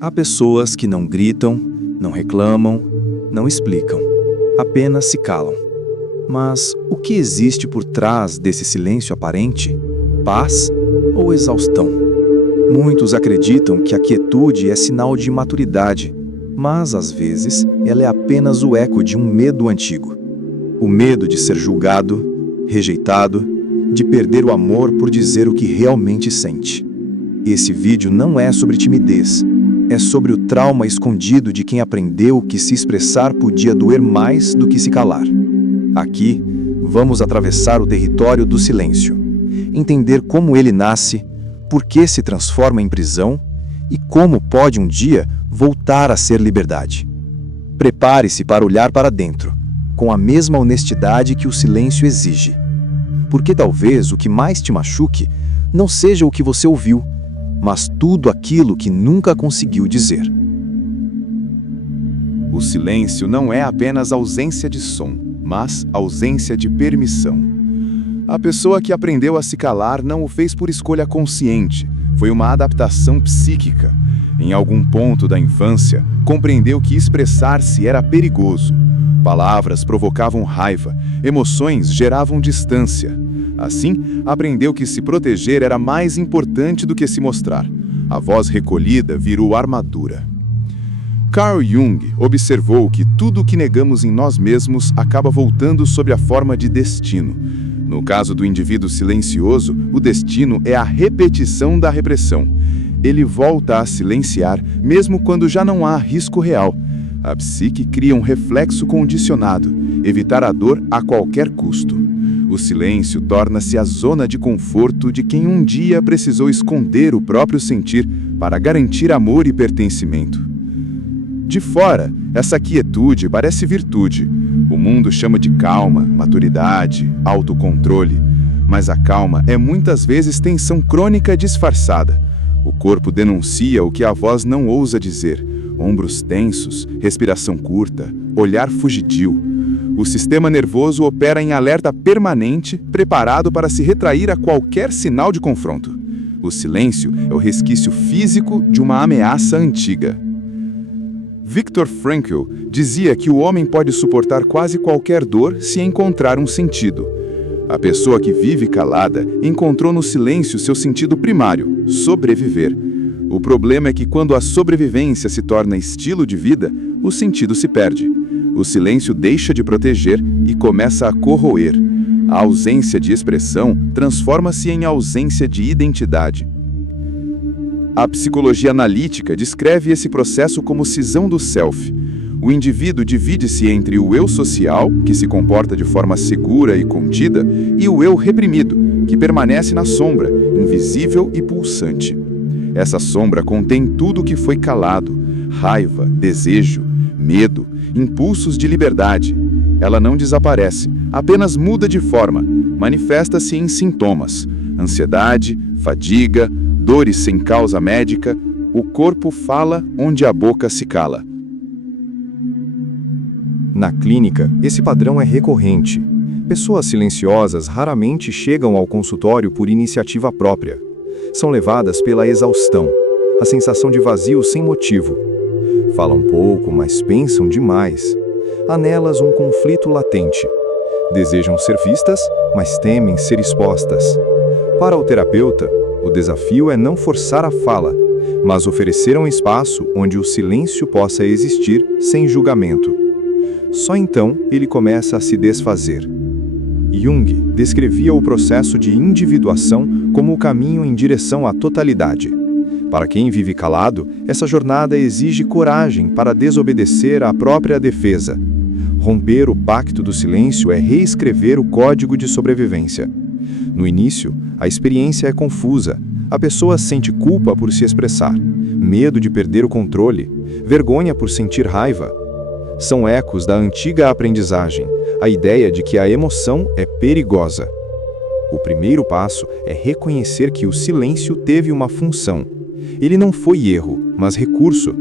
Há pessoas que não gritam, não reclamam, não explicam, apenas se calam. Mas o que existe por trás desse silêncio aparente? Paz ou exaustão? Muitos acreditam que a quietude é sinal de maturidade, mas às vezes ela é apenas o eco de um medo antigo. O medo de ser julgado, rejeitado, de perder o amor por dizer o que realmente sente. Esse vídeo não é sobre timidez, é sobre o trauma escondido de quem aprendeu que se expressar podia doer mais do que se calar. Aqui, vamos atravessar o território do silêncio, entender como ele nasce, por que se transforma em prisão e como pode um dia voltar a ser liberdade. Prepare-se para olhar para dentro, com a mesma honestidade que o silêncio exige. Porque talvez o que mais te machuque não seja o que você ouviu, mas tudo aquilo que nunca conseguiu dizer. O silêncio não é apenas ausência de som, mas ausência de permissão. A pessoa que aprendeu a se calar não o fez por escolha consciente, foi uma adaptação psíquica. Em algum ponto da infância, compreendeu que expressar-se era perigoso. Palavras provocavam raiva, emoções geravam distância. Assim, aprendeu que se proteger era mais importante do que se mostrar. A voz recolhida virou armadura. Carl Jung observou que tudo o que negamos em nós mesmos acaba voltando sob a forma de destino. No caso do indivíduo silencioso, o destino é a repetição da repressão. Ele volta a silenciar, mesmo quando já não há risco real. A psique cria um reflexo condicionado, evitar a dor a qualquer custo. O silêncio torna-se a zona de conforto de quem um dia precisou esconder o próprio sentir para garantir amor e pertencimento. De fora, essa quietude parece virtude. O mundo chama de calma, maturidade, autocontrole. Mas a calma é muitas vezes tensão crônica disfarçada. O corpo denuncia o que a voz não ousa dizer. Ombros tensos, respiração curta, olhar fugidio. O sistema nervoso opera em alerta permanente, preparado para se retrair a qualquer sinal de confronto. O silêncio é o resquício físico de uma ameaça antiga. Viktor Frankl dizia que o homem pode suportar quase qualquer dor se encontrar um sentido. A pessoa que vive calada encontrou no silêncio seu sentido primário, sobreviver. O problema é que quando a sobrevivência se torna estilo de vida, o sentido se perde. O silêncio deixa de proteger e começa a corroer. A ausência de expressão transforma-se em ausência de identidade. A psicologia analítica descreve esse processo como cisão do self. O indivíduo divide-se entre o eu social, que se comporta de forma segura e contida, e o eu reprimido, que permanece na sombra, invisível e pulsante. Essa sombra contém tudo o que foi calado: raiva, desejo, medo, impulsos de liberdade. Ela não desaparece, apenas muda de forma, manifesta-se em sintomas: ansiedade, fadiga, dores sem causa médica. O corpo fala onde a boca se cala. Na clínica, esse padrão é recorrente. Pessoas silenciosas raramente chegam ao consultório por iniciativa própria. São levadas pela exaustão, a sensação de vazio sem motivo. Falam pouco, mas pensam demais. Há nelas um conflito latente. Desejam ser vistas, mas temem ser expostas. Para o terapeuta, o desafio é não forçar a fala, mas oferecer um espaço onde o silêncio possa existir sem julgamento. Só então ele começa a se desfazer. Jung descrevia o processo de individuação como o caminho em direção à totalidade. Para quem vive calado, essa jornada exige coragem para desobedecer à própria defesa. Romper o pacto do silêncio é reescrever o código de sobrevivência. No início, a experiência é confusa. A pessoa sente culpa por se expressar, medo de perder o controle, vergonha por sentir raiva. São ecos da antiga aprendizagem, a ideia de que a emoção é perigosa. O primeiro passo é reconhecer que o silêncio teve uma função. Ele não foi erro, mas recurso.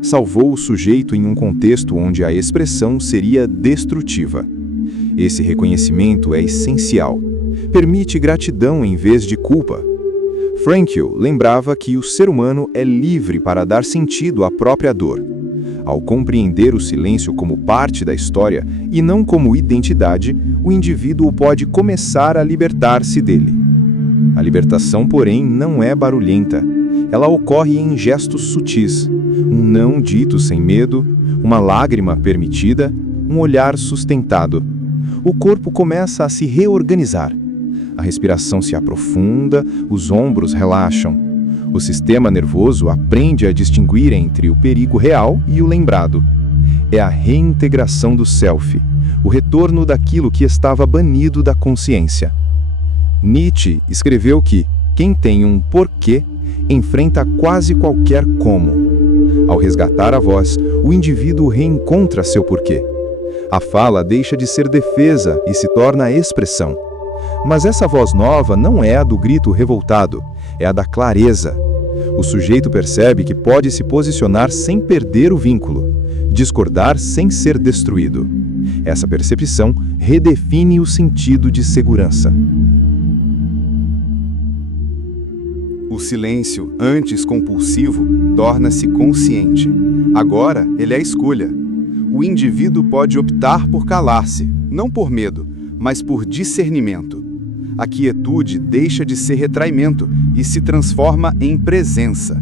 Salvou o sujeito em um contexto onde a expressão seria destrutiva. Esse reconhecimento é essencial. Permite gratidão em vez de culpa. Frankl lembrava que o ser humano é livre para dar sentido à própria dor. Ao compreender o silêncio como parte da história e não como identidade, o indivíduo pode começar a libertar-se dele. A libertação, porém, não é barulhenta. Ela ocorre em gestos sutis. Um não dito sem medo, uma lágrima permitida, um olhar sustentado. O corpo começa a se reorganizar. A respiração se aprofunda, os ombros relaxam. O sistema nervoso aprende a distinguir entre o perigo real e o lembrado. É a reintegração do self, o retorno daquilo que estava banido da consciência. Nietzsche escreveu que quem tem um porquê enfrenta quase qualquer como. Ao resgatar a voz, o indivíduo reencontra seu porquê. A fala deixa de ser defesa e se torna expressão. Mas essa voz nova não é a do grito revoltado, é a da clareza. O sujeito percebe que pode se posicionar sem perder o vínculo, discordar sem ser destruído. Essa percepção redefine o sentido de segurança. O silêncio, antes compulsivo, torna-se consciente. Agora, ele é a escolha. O indivíduo pode optar por calar-se, não por medo, mas por discernimento. A quietude deixa de ser retraimento e se transforma em presença.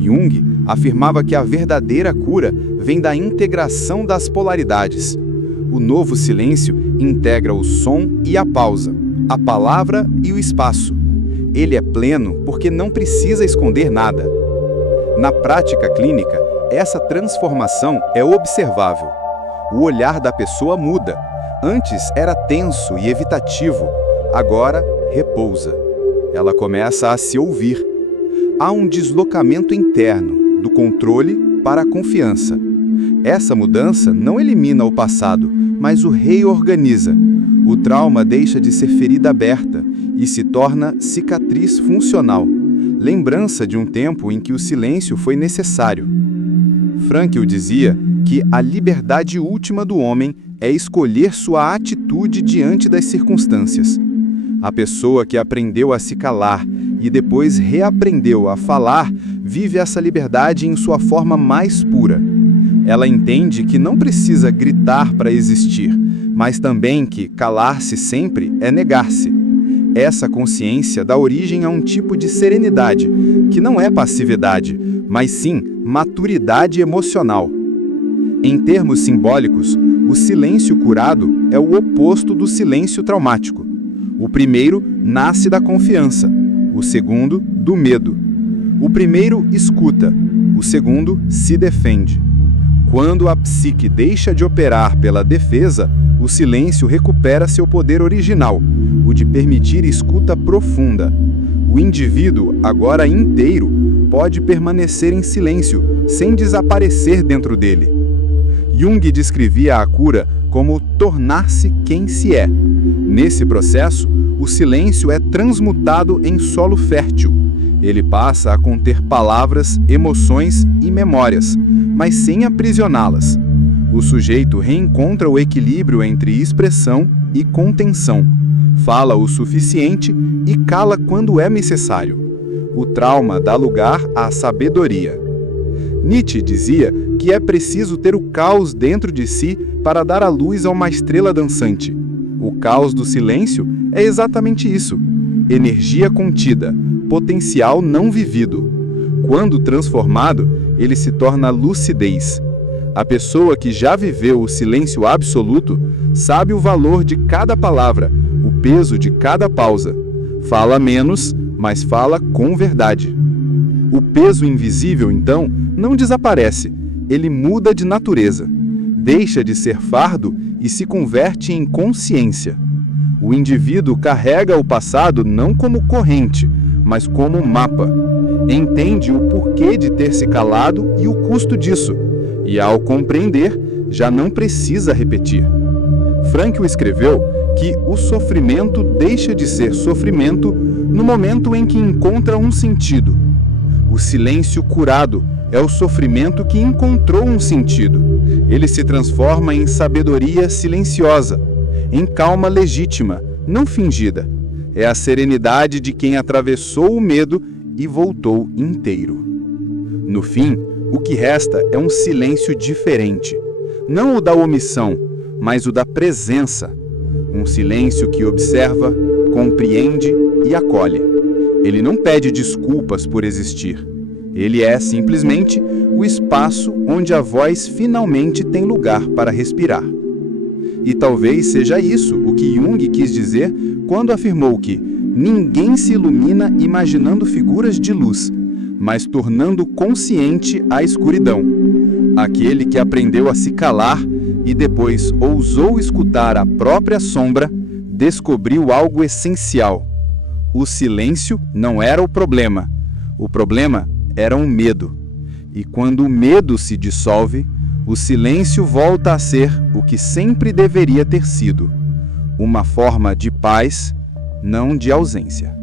Jung afirmava que a verdadeira cura vem da integração das polaridades. O novo silêncio integra o som e a pausa, a palavra e o espaço. Ele é pleno porque não precisa esconder nada. Na prática clínica, essa transformação é observável. O olhar da pessoa muda. Antes era tenso e evitativo, agora repousa. Ela começa a se ouvir. Há um deslocamento interno, do controle para a confiança. Essa mudança não elimina o passado, mas o reorganiza. O trauma deixa de ser ferida aberta e se torna cicatriz funcional, lembrança de um tempo em que o silêncio foi necessário. Frankl dizia que a liberdade última do homem é escolher sua atitude diante das circunstâncias. A pessoa que aprendeu a se calar e depois reaprendeu a falar vive essa liberdade em sua forma mais pura. Ela entende que não precisa gritar para existir, mas também que calar-se sempre é negar-se. Essa consciência dá origem a um tipo de serenidade, que não é passividade, mas sim maturidade emocional. Em termos simbólicos, o silêncio curado é o oposto do silêncio traumático. O primeiro nasce da confiança, o segundo, do medo. O primeiro escuta, o segundo se defende. Quando a psique deixa de operar pela defesa, o silêncio recupera seu poder original, o de permitir escuta profunda. O indivíduo, agora inteiro, pode permanecer em silêncio, sem desaparecer dentro dele. Jung descrevia a cura como tornar-se quem se é. Nesse processo, o silêncio é transmutado em solo fértil. Ele passa a conter palavras, emoções e memórias, mas sem aprisioná-las. O sujeito reencontra o equilíbrio entre expressão e contenção. Fala o suficiente e cala quando é necessário. O trauma dá lugar à sabedoria. Nietzsche dizia que é preciso ter o caos dentro de si para dar a luz a uma estrela dançante. O caos do silêncio é exatamente isso: energia contida, potencial não vivido. Quando transformado, ele se torna lucidez. A pessoa que já viveu o silêncio absoluto sabe o valor de cada palavra, o peso de cada pausa. Fala menos, mas fala com verdade. O peso invisível, então, não desaparece, ele muda de natureza. Deixa de ser fardo e se converte em consciência. O indivíduo carrega o passado não como corrente, mas como mapa. Entende o porquê de ter se calado e o custo disso. E ao compreender, já não precisa repetir. Frankl escreveu que o sofrimento deixa de ser sofrimento no momento em que encontra um sentido. O silêncio curado é o sofrimento que encontrou um sentido. Ele se transforma em sabedoria silenciosa, em calma legítima, não fingida. É a serenidade de quem atravessou o medo e voltou inteiro. No fim, o que resta é um silêncio diferente. Não o da omissão, mas o da presença. Um silêncio que observa, compreende e acolhe. Ele não pede desculpas por existir. Ele é, simplesmente, o espaço onde a voz finalmente tem lugar para respirar. E talvez seja isso o que Jung quis dizer quando afirmou que ninguém se ilumina imaginando figuras de luz, mas tornando consciente a escuridão. Aquele que aprendeu a se calar e depois ousou escutar a própria sombra, descobriu algo essencial. O silêncio não era o problema era um medo. E quando o medo se dissolve, o silêncio volta a ser o que sempre deveria ter sido: uma forma de paz, não de ausência.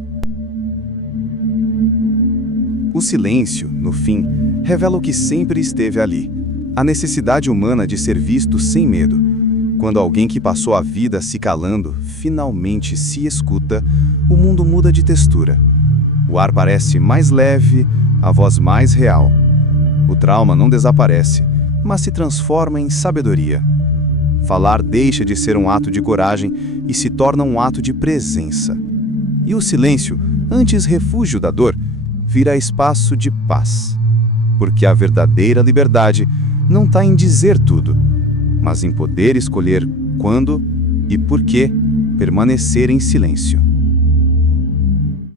O silêncio, no fim, revela o que sempre esteve ali: a necessidade humana de ser visto sem medo. Quando alguém que passou a vida se calando finalmente se escuta, o mundo muda de textura. O ar parece mais leve, a voz mais real. O trauma não desaparece, mas se transforma em sabedoria. Falar deixa de ser um ato de coragem e se torna um ato de presença. E o silêncio, antes refúgio da dor, vira espaço de paz. Porque a verdadeira liberdade não está em dizer tudo, mas em poder escolher quando e por que permanecer em silêncio.